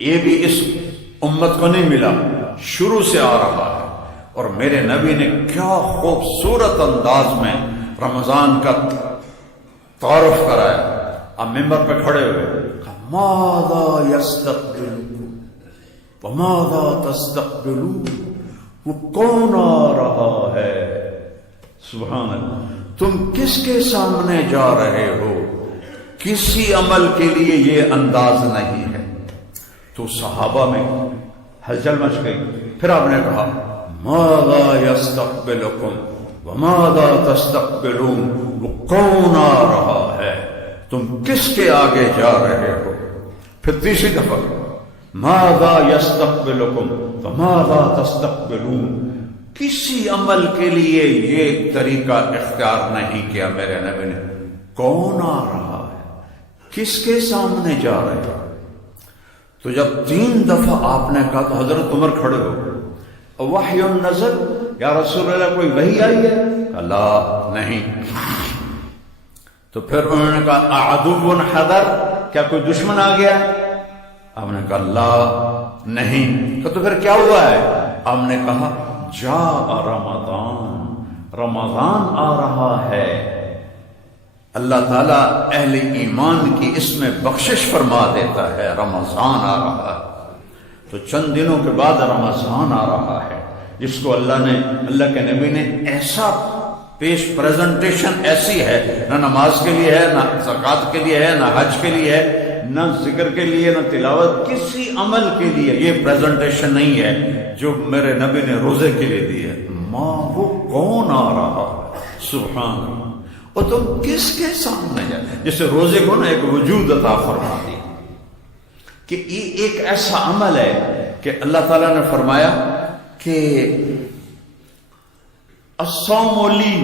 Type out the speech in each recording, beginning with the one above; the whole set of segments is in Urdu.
یہ بھی اس امت کو نہیں ملا، شروع سے آ رہا ہے۔ اور میرے نبی نے کیا خوبصورت انداز میں رمضان کا تعارف کرایا۔ اب ممبر پہ کھڑے ہوئے ماذا یستقبلون وماذا تستقبلون، وہ کون آ رہا ہے؟ سبحان اللہ، تم کس کے سامنے جا رہے ہو؟ کسی عمل کے لیے یہ انداز نہیں ہے۔ تو صحابہ میں ہلچل مچ گئی۔ پھر آپ نے کہا ماذا یستقبلکم وماذا تستقبلون، وہ کون آ رہا ہے؟ تم کس کے آگے جا رہے ہو؟ پھر تیسری دفعہ ماذا یستقبلکم وماذا تستقبلون، کسی عمل کے لیے یہ طریقہ اختیار نہیں کیا میرے نبی نے۔ کون آ رہا ہے؟ کس کے سامنے جا رہے ہو؟ تو جب 3 دفعہ آپ نے کہا تو حضرت عمر کھڑے ہو گئے۔ وحی نزل، یا رسول اللہ کوئی وحی آئی ہے؟ اللہ نہیں۔ تو پھر انہوں نے کہا اعدو حضر، کیا کوئی دشمن آ گیا؟ آپ نے کہا اللہ نہیں۔ تو پھر کیا ہوا ہے؟ آپ نے کہا جاء رمضان، رمضان آ رہا ہے۔ اللہ تعالیٰ اہل ایمان کی اس میں بخشش فرما دیتا ہے، رمضان آ رہا ہے۔ تو چند دنوں کے بعد رمضان آ رہا ہے، جس کو اللہ کے نبی نے ایسا پیش پریزنٹیشن ایسی ہے، نہ نماز کے لیے ہے، نہ زکوٰۃ کے لیے ہے، نہ حج کے لیے ہے، نہ ذکر کے لیے، نہ تلاوت، کسی عمل کے لیے یہ پریزنٹیشن نہیں ہے جو میرے نبی نے روزے کے لیے دی ہے۔ ماں وہ کون آ رہا ہے؟ سبحان اللہ۔ اور تم کس کے سامنے جائے؟ جیسے روزے کو نا ایک وجود عطا فرما دی کہ یہ ایک ایسا عمل ہے کہ اللہ تعالیٰ نے فرمایا کہ الصوم لی،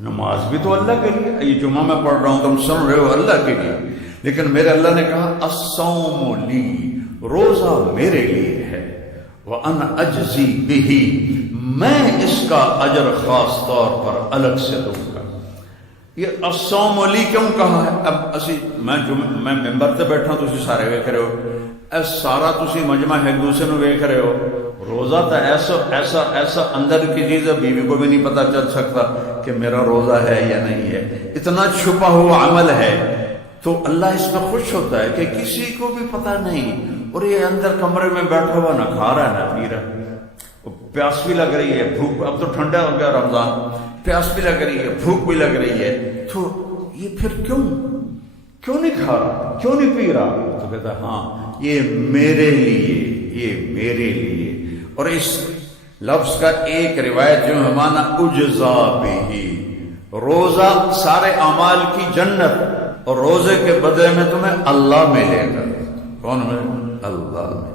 نماز بھی تو اللہ کے لیے، یہ جمعہ میں پڑھ رہا ہوں تم سن رہے ہو اللہ کے لیے، لیکن میرے اللہ نے کہا الصوم لی، روزہ میرے لیے ہے، وَأَنَا أَجْزِي بِهِ، میں اس کا اجر خاص طور پر الگ سے دوں گا۔ یہ الصوم لی کیوں کہا ہے؟ اب میں ممبر تے بیٹھا ہوں، تسی سارے ویکھ رہے ہو، اے سارا تسی مجمع ایک دوسرے نو ویکھ رہے ہو۔ روزہ تو ایسا اندر کی چیز ہے، بیوی کو بھی نہیں پتا چل سکتا کہ میرا روزہ ہے یا نہیں ہے، اتنا چھپا ہوا عمل ہے۔ تو اللہ اس میں خوش ہوتا ہے کہ کسی کو بھی پتا نہیں، اور یہ اندر کمرے میں بیٹھا ہوا نہ کھا رہا ہے نہ پی رہا، پیاس بھی لگ رہی ہے، بھوک، اب تو ٹھنڈا ہو گیا رمضان، پیاس بھی لگ رہی ہے، بھوک بھی لگ رہی ہے، تو یہ پھر کیوں نہیں کھا رہا، کیوں نہیں پی رہا؟ تو کہتا ہاں یہ میرے لیے، یہ میرے لیے۔ اور اس لفظ کا ایک روایت جو ہے مانا اجزا بہ، روزہ سارے اعمال کی جنت، اور روزے کے بدلے میں تمہیں اللہ ملے گا۔ کون ملے؟ اللہ۔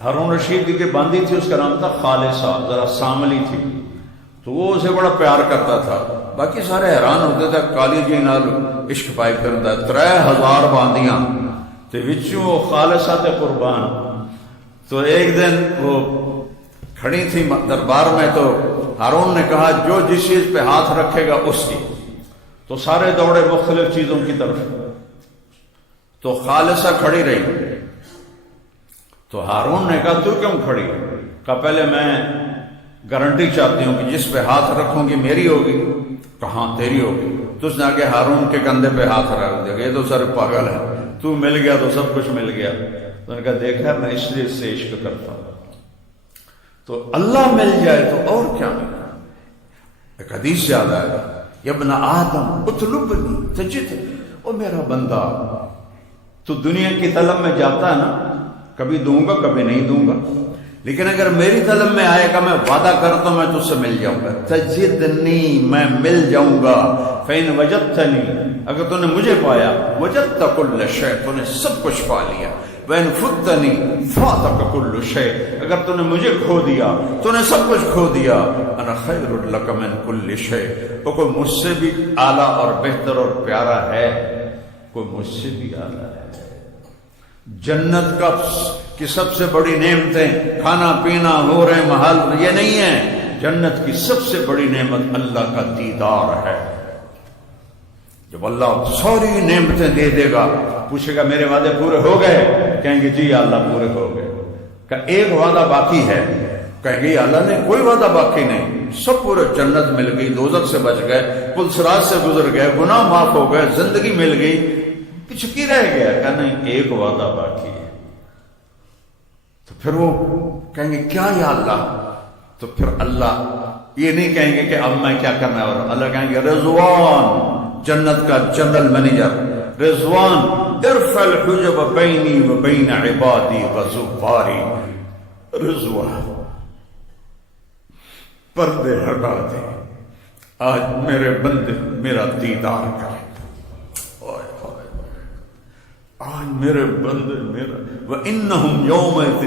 ہارون رشید کی باندھی تھی، اس کا نام تھا خالصہ، ذرا ساملی تھی، تو وہ اسے بڑا پیار کرتا تھا، باقی سارے حیران ہوتے تھے کالی جی نال عشق پائی کرتا ہے، 3000 باندیاں تے وچوں وہ خالصہ تے قربان۔ تو ایک دن وہ کھڑی تھی دربار میں، تو ہارون نے کہا جو جس چیز پہ ہاتھ رکھے گا اس کی، تو سارے دوڑے مختلف چیزوں کی طرف، تو خالصہ کھڑی رہی۔ تو ہارون نے کہا تو کیوں کھڑی؟ کہا پہلے میں گارنٹی چاہتی ہوں کہ جس پہ ہاتھ رکھوں گی میری ہوگی۔ کہاں تیری ہوگی؟ تو اس نے آگے ہارون کے کندھے پہ ہاتھ رکھ دیا، یہ تو سر پاگل ہے، تو مل گیا تو سب کچھ مل گیا۔ تو نے کہا دیکھا میں اس لیے سے عشق کرتا ہوں، تو اللہ مل جائے تو اور کیا ملے۔ ایک حدیث یاد آیا، یا ابن آدم اطلبنی تجدنی، او میرا بندہ تو دنیا کی طلب میں جاتا ہے نا، کبھی دوں گا کبھی نہیں دوں گا، لیکن اگر میری طلب میں آئے گا، میں وعدہ کرتا ہوں میں تجھ سے مل جاؤں گا، تجدنی میں مل جاؤں گا، فإن وجدتنی اگر تو نے مجھے پایا، وجدت کل شیء تو نے سب کچھ پا لیا، وإن فتنی فاتک کل شیء اگر تو نے مجھے کھو دیا تو نے سب کچھ کھو دیا، انا خیر لک من کل شیء، تو کوئی مجھ سے بھی اعلیٰ اور بہتر اور پیارا ہے؟ کوئی مجھ سے بھی اعلیٰ ہے؟ جنت کا کی سب سے بڑی نعمتیں کھانا پینا ہو رہے محل یہ نہیں ہے، جنت کی سب سے بڑی نعمت اللہ کا دیدار ہے۔ جب اللہ ساری نعمتیں دے دے گا، پوچھے گا میرے وعدے پورے ہو گئے؟ کہیں گے جی یا اللہ پورے ہو گئے۔ کہ ایک وعدہ باقی ہے، کہیں گے یا اللہ نے کوئی وعدہ باقی نہیں، سب پورے، جنت مل گئی، دوزخ سے بچ گئے، پل صراط سے گزر گئے، گناہ معاف ہو گئے، زندگی مل گئی، پچھکی رہ گیا۔ کہ نہیں، ایک وعدہ باقی ہے۔ تو پھر وہ کہیں گے کیا یا اللہ؟ تو پھر اللہ یہ نہیں کہیں گے کہ اب میں کیا کرنا ہے، اور اللہ کہیں گے رضوان، جنت کا جنرل مینیجر رضوان، ارفع الحجب بینی و بین عبادی و زباری، رضوان پردے ہٹا دے، آج میرے بندے میرا دیدار کریں، آج میرے بندے میرا، وَإِنَّهُمْ يَوْمَئِذٍ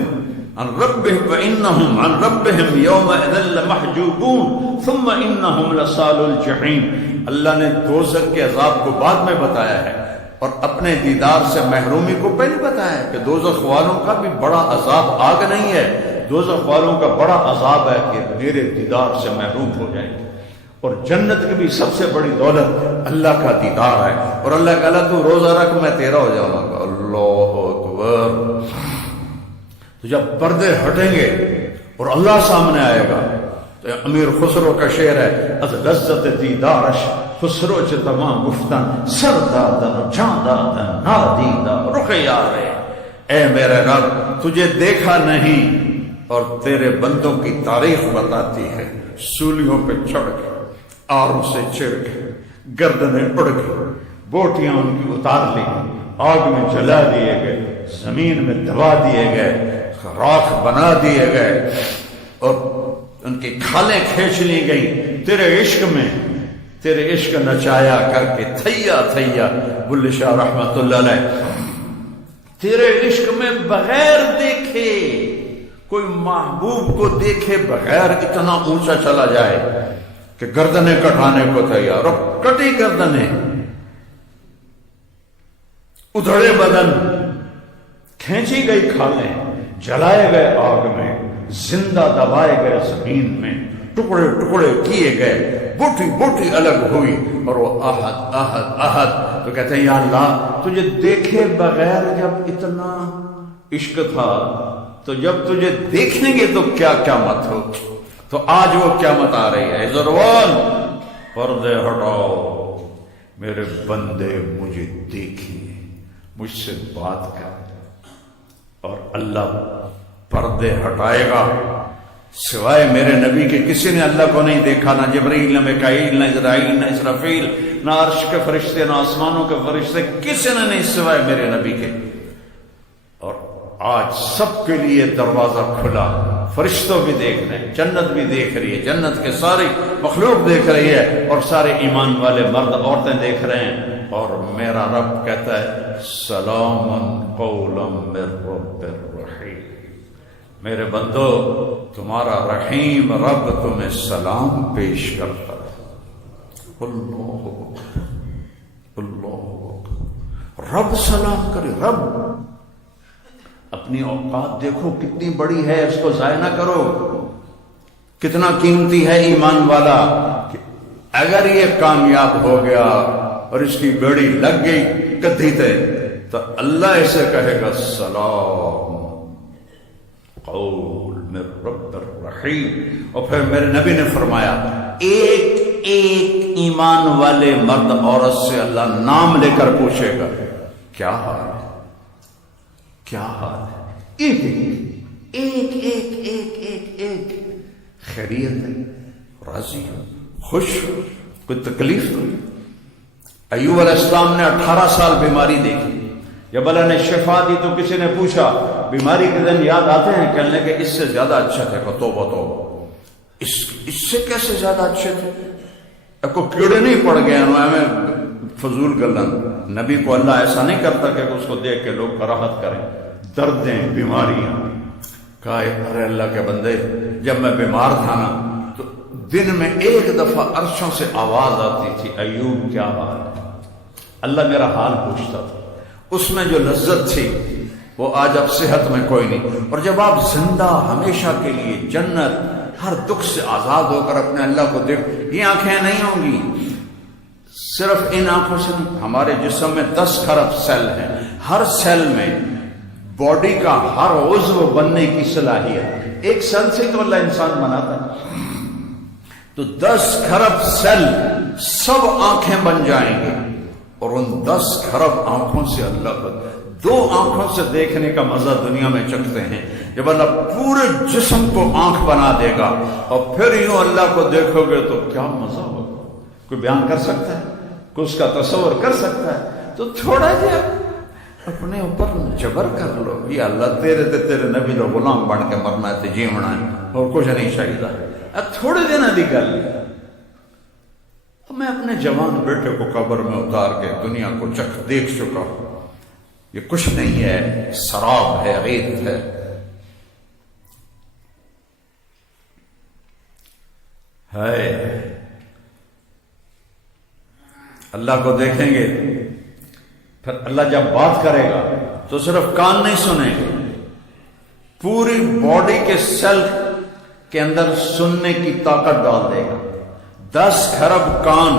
عَنْ رَبِّهِمْ وَإِنَّهُمْ عَنْ رَبِّهِمْ يَوْمَئِذٍ لَمَحْجُوبُونَ ثُمَّ إِنَّهُمْ لَصَالُو الْجَحِيمِ۔ اللہ نے دوزخ کے عذاب کو بعد میں بتایا ہے، اور اپنے دیدار سے محرومی کو پہلے بتایا ہے کہ دوزخ والوں کا بھی بڑا عذاب آگ نہیں ہے، دوزخ والوں کا بڑا عذاب ہے کہ میرے دیدار سے محروم ہو جائیں گے۔ اور جنت کی بھی سب سے بڑی دولت اللہ کا دیدار ہے، اور اللہ کہا تو روزہ رکھ میں تیرا ہو جاؤں گا۔ اللہ اکبر۔ تو جب پردے ہٹیں گے اور اللہ سامنے آئے گا، تو امیر خسرو کا شعر ہے، از لذت دیدارش خسرو چ تمام گفتن، سر دادن جان دادن نادیدہ رخ یارے۔ اے میرے رب، تجھے دیکھا نہیں اور تیرے بندوں کی تاریخ بتاتی ہے، سولیوں پہ چڑھ کے، آروں سے چڑھ کے، گردنیں اڑ گئی، بوٹیاں ان کی اتار لی، آگ میں جلا دیے گئے، زمین میں دبا دیے گئے، راکھ بنا دیے گئے، اور ان کی کھالیں کھینچ لی گئی تیرے عشق میں، تیرے عشق نچایا کر کے تھیا تھیا۔ بلے شاہ رحمت اللہ علیہ، تیرے عشق میں بغیر دیکھے، کوئی محبوب کو دیکھے بغیر اتنا اونچا چلا جائے کہ گردنیں کٹانے کو تیار، اور کٹی گردنیں، ادھڑے بدن، کھینچی گئی کھالیں، جلائے گئے آگ میں، زندہ دبائے گئے زمین میں، ٹکڑے ٹکڑے کیے گئے، بوٹی بوٹی الگ ہوئی، اور وہ احد احد احد۔ تو کہتے ہیں یا اللہ، تجھے دیکھے بغیر جب اتنا عشق تھا، تو جب تجھے دیکھیں گے تو کیا قیامت ہو۔ تو آج وہ قیامت آ رہی ہے، ضرور پردے ہٹاؤ، میرے بندے مجھے دیکھیں، مجھ سے بات کر۔ اور اللہ پردے ہٹائے گا، سوائے میرے نبی کے کسی نے اللہ کو نہیں دیکھا، نہ جبرائیل، نہ میکائیل، نہ اسرائیل، نہ اسرافیل، نہ عرش کے فرشتے، نہ آسمانوں کے فرشتے، کسی نے نہیں سوائے میرے نبی کے۔ اور آج سب کے لیے دروازہ کھلا، فرشتوں بھی دیکھ رہے ہیں، جنت بھی دیکھ رہی ہے، جنت کے ساری مخلوق دیکھ رہی ہے، اور سارے ایمان والے مرد عورتیں دیکھ رہے ہیں، اور میرا رب کہتا ہے سلام قولا من رب الرحیم۔ میرے بندو، تمہارا رحیم رب تمہیں سلام پیش کرتا ہے۔ اللہ اللہ، رب سلام کرے، رب۔ اپنی اوقات دیکھو کتنی بڑی ہے، اس کو ضائع نہ کرو، کتنا قیمتی ہے ایمان والا۔ اگر یہ کامیاب ہو گیا اور اس کی بیڑی لگ گئی کدھی تے، تو اللہ اسے کہے گا سلام قول من رب الرحیم۔ اور پھر میرے نبی نے فرمایا ایک ایک ایمان والے مرد عورت سے اللہ نام لے کر پوچھے گا کیا حال ہے، کیا حال ہے، ایک ایک ایک ایک ایک ایک، خیریت ہے، راضی ہو، خوش ہو، کوئی تکلیف تو نہیں۔ ایوب علیہ السلام نے 18 سال بیماری دیکھی، جب اللہ نے شفا دی تو کسی نے پوچھا بیماری کے دن یاد آتے ہیں؟ کہنے لگے اس سے زیادہ اچھا تھے، توبہ توبہ، اس سے کیسے زیادہ اچھے تھے، کو کیڑے نہیں پڑ گئے ہمیں فضول گلن۔ نبی کو اللہ ایسا نہیں کرتا کہ اس کو دیکھ کے لوگ کراہت کریں، دردیں، بیماریاں۔ کہا ارے اللہ کے بندے، جب میں بیمار تھا نا تو دن میں ایک دفعہ عرشوں سے آواز آتی تھی ایوب کیا حال ہے، اللہ میرا حال پوچھتا تھا، اس میں جو لذت تھی وہ آج اب صحت میں کوئی نہیں۔ اور جب آپ زندہ ہمیشہ کے لیے جنت، ہر دکھ سے آزاد ہو کر اپنے اللہ کو دیکھ، یہ آنکھیں نہیں ہوں گی، صرف ان آنکھوں سے نہیں، ہمارے جسم میں 10 کھرب سیل ہیں، ہر سیل میں باڈی کا ہر عضو بننے کی صلاحیت، ایک سیل سے تو اللہ انسان بناتا ہے، تو 10 کھرب سیل سب آنکھیں بن جائیں گے، اور ان 10 کھرب آنکھوں سے اللہ کو 2 آنکھوں سے دیکھنے کا مزہ دنیا میں چکھتے ہیں، جب اللہ پورے جسم کو آنکھ بنا دے گا اور پھر یوں اللہ کو دیکھو گے تو کیا مزہ ہوگا، کوئی بیان کر سکتا ہے، کوئی اس کا تصور کر سکتا ہے؟ تو تھوڑا جہا اپنے اوپر جبر کر لو، یا اللہ تیرے نبی لو غلام بن کے مرنا ہے، جیونا ہے، اور کچھ نہیں چاہیے، تھوڑے دن دی گل، میں اپنے جوان بیٹے کو قبر میں اتار کے دنیا کو دیکھ چکا ہوں، یہ کچھ نہیں ہے، سراب ہے، ریت ہے، اللہ کو دیکھیں گے، پھر اللہ جب بات کرے گا تو صرف کان نہیں سنیں گے، پوری باڈی کے سیل کے اندر سننے کی طاقت ڈال دے گا، 10 کھرب کان،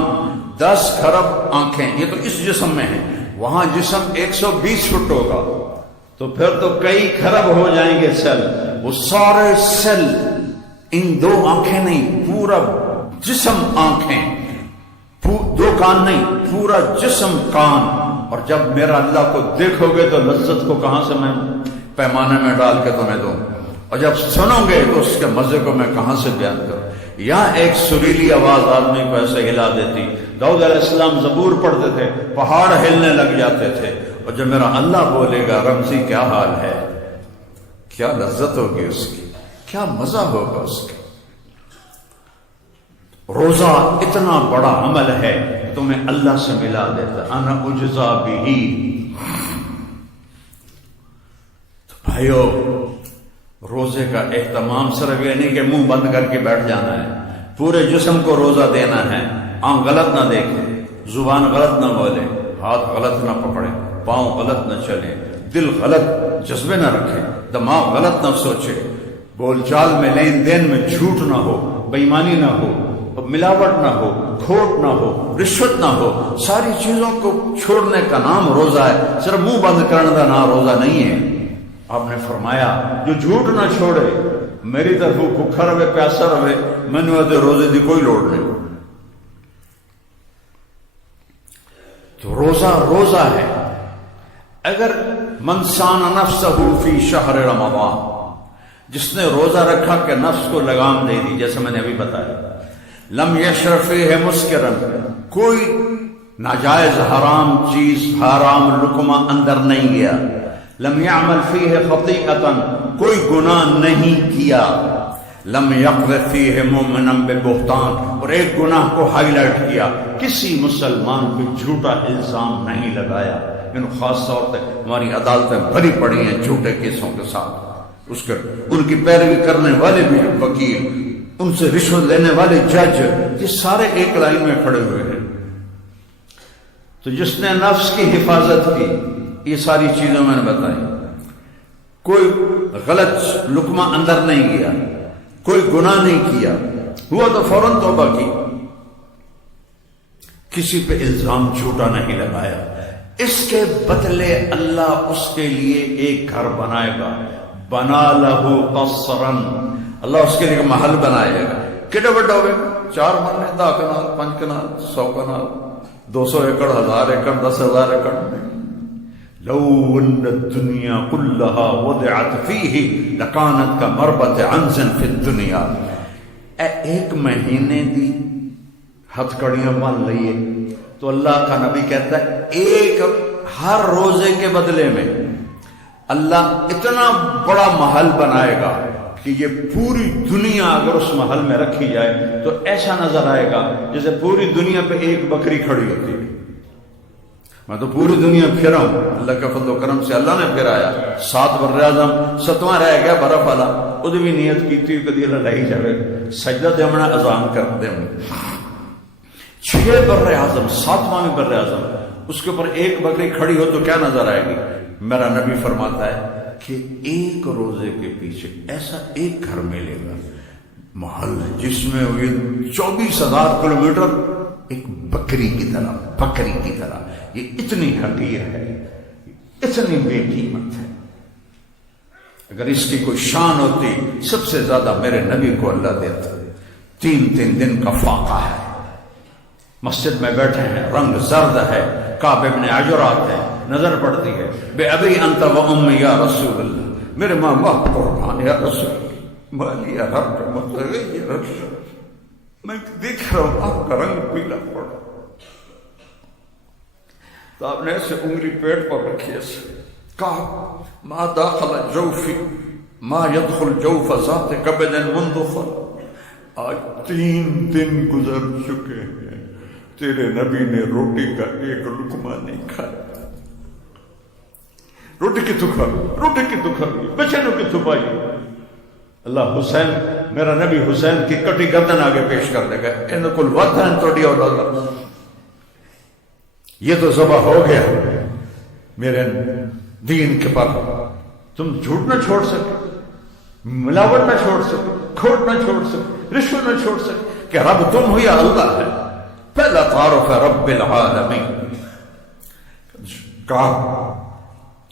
10 کھرب آنکھیں، یہ تو اس جسم میں ہے، وہاں جسم 120 فٹ ہوگا، تو پھر تو کئی کھرب ہو جائیں گے سیل، وہ سارے سیل، ان 2 آنکھیں نہیں، پورا جسم آنکھیں، 2 کان نہیں، پورا جسم کان، اور جب میرا اللہ کو دیکھو گے تو لذت کو کہاں سے میں پیمانے میں ڈال کے تمہیں دوں، اور جب سنو گے تو اس کے مزے کو میں کہاں سے بیان کروں؟ یا ایک سریلی آواز آدمی کو ایسے ہلا دیتی، داؤد علیہ السلام زبور پڑھتے تھے، پہاڑ ہلنے لگ جاتے تھے، اور جب میرا اللہ بولے گا رمزی کیا حال ہے، کیا لذت ہوگی اس کی، کیا مزہ ہوگا اس کا۔ روزہ اتنا بڑا عمل ہے کہ تمہیں اللہ سے ملا دیتا، انا اجزا بہی۔ تو بھائیو، روزے کا اہتمام صرف یہ نہیں کہ منہ بند کر کے بیٹھ جانا ہے، پورے جسم کو روزہ دینا ہے، آنکھ غلط نہ دیکھے، زبان غلط نہ بولے، ہاتھ غلط نہ پکڑے، پاؤں غلط نہ چلے، دل غلط جذبے نہ رکھے، دماغ غلط نہ سوچے، بول چال میں لین دین میں جھوٹ نہ ہو، بے ایمانی نہ ہو، ملاوٹ نہ ہو، کھوٹ نہ ہو، رشوت نہ ہو، ساری چیزوں کو چھوڑنے کا نام روزہ ہے، صرف منہ بند کرنے کا نام روزہ نہیں ہے۔ آپ نے فرمایا جو جھوٹ نہ چھوڑے، میری طرف بھوکھا رہے پیاسا رہے، میں نے روزے دی کوئی لوڑ نہیں۔ تو روزہ ہے۔ اگر من سان نفسہ فی شہر رمضان، جس نے روزہ رکھا کہ نفس کو لگام دے دی، جیسے میں نے ابھی بتایا، لم یشرب فیہ مسکرن، کوئی ناجائز حرام چیز، حرام لقمہ اندر نہیں گیا، لم یعمل فیہ خطیئۃ، کوئی گناہ نہیں کیا، لم یقذف فیہ مؤمنا ببہتان، اور ایک گناہ کو ہائی لائٹ کیا، کسی مسلمان کو جھوٹا الزام نہیں لگایا۔ ان خاص طور پہ ہماری عدالتیں بھری پڑی ہیں جھوٹے کیسوں کے ساتھ، ان کی پیروی کرنے والے بھی وکیل، ان سے رشوت لینے والے جج، یہ سارے ایک لائن میں کھڑے ہوئے ہیں۔ تو جس نے نفس کی حفاظت کی، یہ ساری چیزیں میں نے بتائی، کوئی غلط لقمہ اندر نہیں گیا، کوئی گناہ نہیں کیا، ہوا تو فوراً توبہ کی، کسی پہ الزام جھوٹا نہیں لگایا، اس کے بدلے اللہ اس کے لیے ایک گھر بنائے گا، بنا لہو قصرن، اللہ اس کے لیے محل بنائے گا۔ کتنے بڑا ہوئے؟ 4 مرلے، 10 کنال، 5 کنال، 100 کنال، 200 ایکڑ، 1000 ایکڑ، 10,000 ایکڑ۔ لو ان الدنیا کلہا وضعت فیہ لکانت کا مربت عنز فی الدنیا، ایک مہینے دی ہتھ کڑیاں مان لئیے تو اللہ کا نبی کہتا ہے ایک ہر روزے کے بدلے میں اللہ اتنا بڑا محل بنائے گا کہ یہ پوری دنیا اگر اس محل میں رکھی جائے تو ایسا نظر آئے گا جیسے پوری دنیا پہ ایک بکری کھڑی ہوتی ہے۔ میں تو پوری دنیا پھرا ہوں، اللہ کے فضل و کرم سے اللہ نے پھرایا، 7 براعظم، 7واں رہ گیا برف والا، وہ بھی نیت کی تھی کدی اللہ لائی جائے سجدہ دے ہمنا اذان کر دے، 6 براعظم، 7واں میں براعظم، اس کے اوپر ایک بکری کھڑی ہو تو کیا نظر آئے گی؟ میرا نبی فرماتا ہے کہ ایک روزے کے پیچھے ایسا ایک گھر ملے گا، محل جس میں 24,000 کلومیٹر ایک بکری کی طرح، یہ اتنی حقیر ہے، اتنی بے قیمت ہے۔ اگر اس کی کوئی شان ہوتی سب سے زیادہ میرے نبی کو اللہ دیتا۔ 3 دن کا فاقہ ہے، مسجد میں بیٹھے ہیں، رنگ زرد ہے، کعب ابن عجرات ہے، نظر پڑتی ہے، بے ابی انت و امی یا رسول اللہ، میرے ماں باپ قربان یا رسول اللہ، مالی رب متغیر، میں دیکھ رہا ہوں آپ کا رنگ پیلا پڑا۔ تو آپ نے ایسے انگلی پیٹ پر رکھی ایسے کہا ما داخل جوفی ما يدخل جوف ذات کبد منذ خلق۔ آج 3 دن گزر چکے ہیں، تیرے نبی نے روٹی کا ایک لقمہ نہیں کھایا۔ روٹی کی تو کھائی، بچنوں کی تو پائی۔ اللہ حسین، میرا نبی حسین کی کٹی گردن آگے پیش کر دے گا، ان کو الوطن توڑی اولاد، یہ تو ذبح ہو گیا میرے دین کے پر۔ تم جھوٹ نہ چھوڑ سکے، ملاوٹ نہ چھوڑ سکے، کھوٹ نہ چھوڑ سکے، رشوت نہ چھوڑ سکے، کہ رب تم ہو یا اللہ ہے۔ پہلا تعارف ہے رب العالمین۔ کہا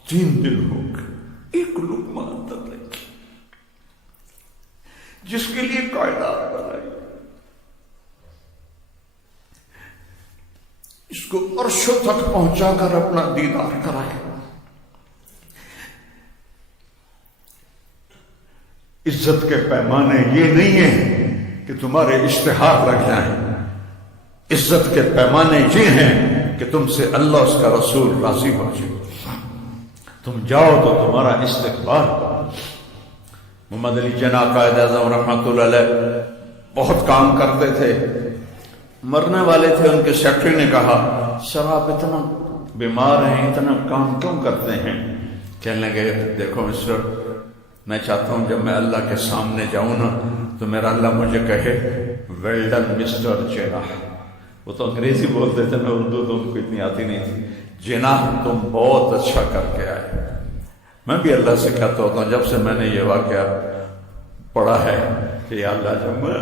3 دن ہو گئے، ایک لقمہ اندر رکھی، جس کے لیے کائنات بنائی، اس کو عرشوں تک پہنچا کر اپنا دیدار کرائے۔ عزت کے پیمانے یہ نہیں ہیں کہ تمہارے اشتہار لگ جائیں، عزت کے پیمانے یہ ہیں کہ تم سے اللہ اس کا رسول راضی ہو جائے۔ تم جاؤ تو تمہارا استقبال۔ محمد علی جناح قائد اعظم رحمۃ اللہ علیہ بہت کام کرتے تھے، مرنے والے تھے، ان کے سیکرٹری نے کہا سر آپ اتنا بیمار ہیں، اتنا کام کیوں کرتے ہیں؟ کہنے لگے دیکھو مسٹر، میں چاہتا ہوں جب میں اللہ کے سامنے جاؤں نا تو میرا اللہ مجھے کہے ویل ڈن مسٹر جناح۔ وہ تو انگریزی بولتے تھے، میں اردو تو ان کو اتنی آتی نہیں تھی۔ جناح تم بہت اچھا کر کے آئے۔ میں بھی اللہ سے کہتا ہوتا ہوں جب سے میں نے یہ واقعہ پڑھا ہے کہ یا اللہ جب میں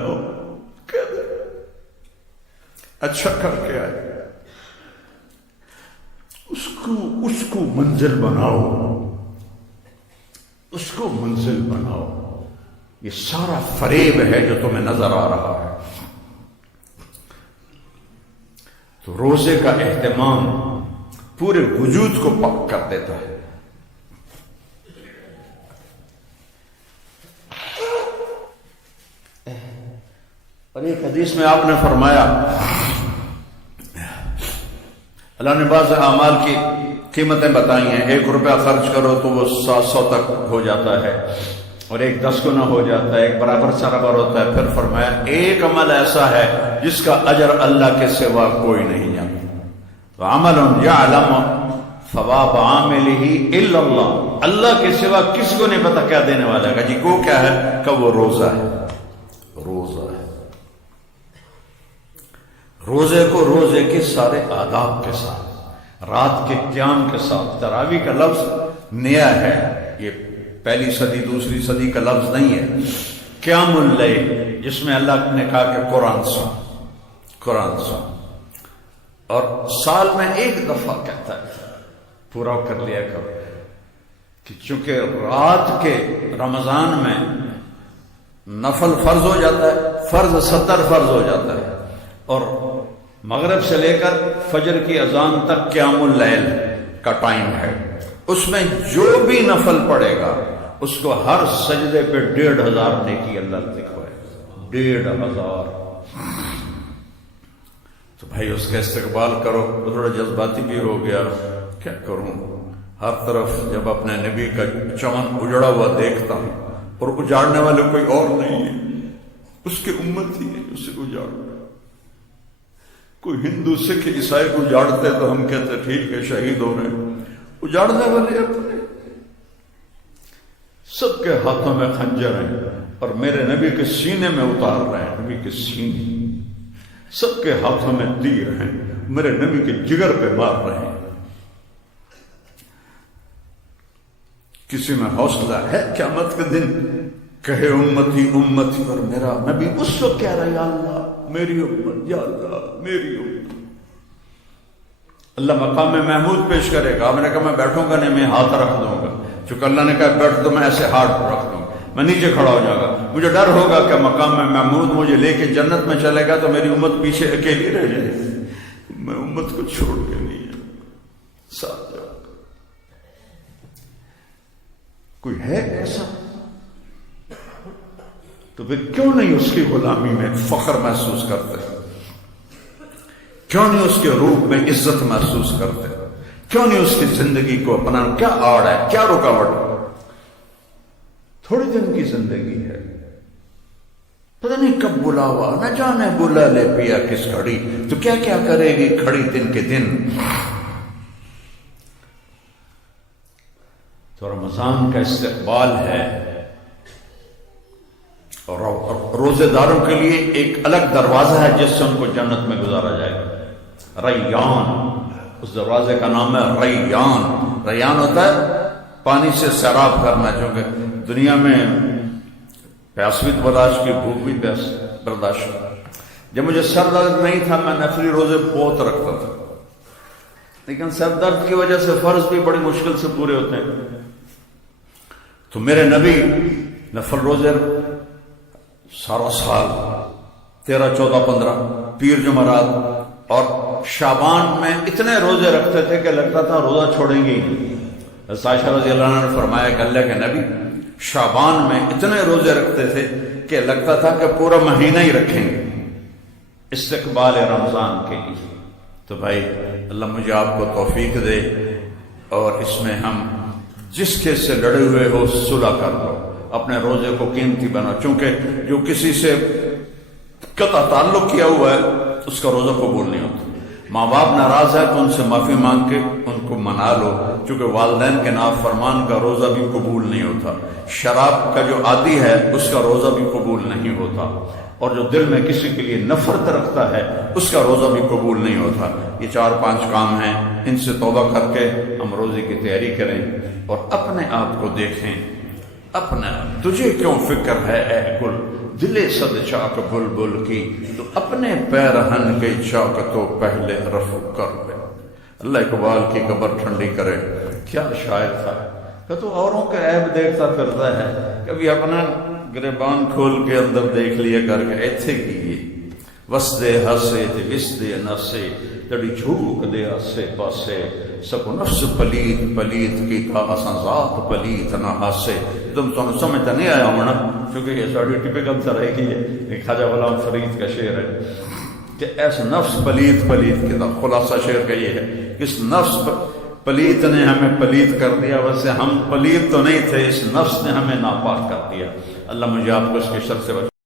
اچھا کر کے آئے، اس کو منزل بناؤ، اس کو منزل بناؤ۔ یہ سارا فریب ہے جو تمہیں نظر آ رہا ہے۔ تو روزے کا اہتمام پورے وجود کو پاک کر دیتا ہے۔ اور ایک حدیث میں آپ نے فرمایا اللہ نے بعض اعمال کی قیمتیں بتائی ہیں، 1 روپیہ خرچ کرو تو وہ 700 تک ہو جاتا ہے، اور 1 10 گنا ہو جاتا ہے، 1 برابر برابر ہوتا ہے۔ پھر فرمایا ایک عمل ایسا ہے جس کا اجر اللہ کے سوا کوئی نہیں جانتا، وعمل یعلم ثواب عاملہ الا اللہ، اللہ کے سوا کسی کو نہیں پتا کیا دینے والا ہے۔ جی وہ کیا ہے؟ کہ وہ روزہ ہے۔ روزہ ہے، روزے کو روزے کے سارے آداب کے ساتھ، رات کے قیام کے ساتھ۔ تراویح کا لفظ نیا ہے، یہ پہلی صدی دوسری صدی کا لفظ نہیں ہے۔ قیام اللیل جس میں اللہ نے کہا کہ قرآن سن، اور سال میں 1 دفعہ کہتا ہے پورا کر لیا کرو، کہ چونکہ رات کے رمضان میں نفل فرض ہو جاتا ہے، فرض 70 فرض ہو جاتا ہے، اور مغرب سے لے کر فجر کی اذان تک قیام اللیل کا ٹائم ہے۔ اس میں جو بھی نفل پڑے گا اس کو ہر سجدے پہ 1500 نیکی اللہ لکھوائے، 1500۔ تو بھائی اس کا استقبال کرو۔ تھوڑا جذباتی بھی ہو گیا، کیا کروں، ہر طرف جب اپنے نبی کا چمن اجڑا ہوا دیکھتا ہوں، اور اجاڑنے والے کوئی اور نہیں ہے، اس کی امت ہی ہے اسے اجاڑ۔ کوئی ہندو سکھ عیسائی کو اجاڑتے تو ہم کہتے ٹھیک ہے شہید ہو رہے ہیں، اجاڑنے والے اپنے، سب کے ہاتھوں میں خنجر ہیں، اور میرے نبی کے سینے میں اتار رہے ہیں، نبی کے سینے، سب کے ہاتھوں میں تیر ہیں، میرے نبی کے جگر پہ مار رہے ہیں۔ کسی میں حوصلہ ہے قیامت کے دن کہے امتی امتی، اور میرا نبی اس وقت کہہ رہا ہے یا اللہ میری امت، یا اللہ میری امت۔ اللہ مقام محمود پیش کرے گا، میں نے کہا میں بیٹھوں گا نہیں، میں ہاتھ رکھ دوں گا، چونکہ اللہ نے کہا بیٹھ تو میں ایسے ہاتھ رکھ دوں گا، میں نیچے کھڑا ہو جاؤں گا۔ مجھے ڈر ہوگا کہ مقام محمود مجھے لے کے جنت میں چلے گا تو میری امت پیچھے اکیلی رہ جائے گی، میں امت کو چھوڑ کے نہیں ساتھ جاؤں گا۔ کوئی ہے ایسا تو پھر کیوں نہیں اس کی غلامی میں فخر محسوس کرتے، کیوں نہیں اس کے روپ میں عزت محسوس کرتے، کیوں نہیں اس کی زندگی کو اپنا؟ کیا آڑ ہے، کیا رکاوٹ ہے؟ تھوڑے دن کی زندگی ہے، پتہ نہیں کب بلاوا، نہ جانے بلا لے پیا کس گھڑی، تو کیا کیا کرے گی کھڑی دن کے دن۔ تو رمضان کا استقبال ہے، اور روزے داروں کے لیے ایک الگ دروازہ ہے جس سے ان کو جنت میں گزارا جائے گا، ریان۔ اس دروازے کا نام ہے ریان۔ ریان ہوتا ہے پانی سے سیراب کرنا، چونکہ دنیا میں پیاس بھی برداشت کی، بھوک بھی برداشت۔ جب مجھے سر درد نہیں تھا میں نفلی روزے بہت رکھتا تھا، لیکن سر درد کی وجہ سے فرض بھی بڑی مشکل سے پورے ہوتے ہیں، تو میرے نبی نفل روزے سارا سال 13، 14، 15 پیر جمعرات اور شعبان میں اتنے روزے رکھتے تھے کہ لگتا تھا روزہ چھوڑیں گے ہی نہیں۔ عائشہ رضی اللہ عنہ نے فرمایا کہ اللہ کے نبی شعبان میں اتنے روزے رکھتے تھے کہ لگتا تھا کہ پورا مہینہ ہی رکھیں گے استقبال رمضان کے لیے۔ تو بھائی اللہ مجھے آپ کو توفیق دے، اور اس میں ہم جس کے سے لڑے ہوئے ہو صلح کر لو، اپنے روزے کو قیمتی بنا، چونکہ جو کسی سے قطع تعلق کیا ہوا ہے اس کا روزہ قبول نہیں ہوتا۔ ماں باپ ناراض ہے تو ان سے معافی مانگ کے ان کو منا لو، چونکہ والدین کے نافرمان کا روزہ بھی قبول نہیں ہوتا۔ شراب کا جو عادی ہے اس کا روزہ بھی قبول نہیں ہوتا، اور جو دل میں کسی کے لیے نفرت رکھتا ہے اس کا روزہ بھی قبول نہیں ہوتا۔ یہ 4-5 کام ہیں، ان سے توبہ کر کے ہم روزے کی تیاری کریں اور اپنے آپ کو دیکھیں۔ اپنا تجھے کیوں فکر ہے اے گل، دلے صد چاک بلبل کی، تو اپنے پیرہن کے چاک تو پہلے رفع کر لے۔ اللہ اقبال کی قبر ٹھنڈی کرے، کیا شاعر تھا کہ تو اوروں کے عیب دیکھتا پھرتا ہے، کبھی اپنا گریبان کھول کے اندر دیکھ لیا کر کے ایتھے کیے وسدے ہسے تے وسدے نسے تڑی جھوک دے آسے پاسے، سکو نفس پلیت پلیت کی تھا اساں ذات پلیت نہ ہاسے۔ تم سنو سمجھتا نہیں آیا ہونا، کیونکہ یہ ساڑی ٹپیکل طرح کی ہے، ایک خواجہ غلام فرید کا شعر ہے کہ ایسا نفس پلیت پلیت کی تھا۔ خلاصہ شعر کا یہ ہے کہ اس نفس پلیت نے ہمیں پلیت کر دیا، ویسے ہم پلیت تو نہیں تھے، اس نفس نے ہمیں ناپاک کر دیا۔ اللہ مجھے آپ کو اس کے شر سے بچا۔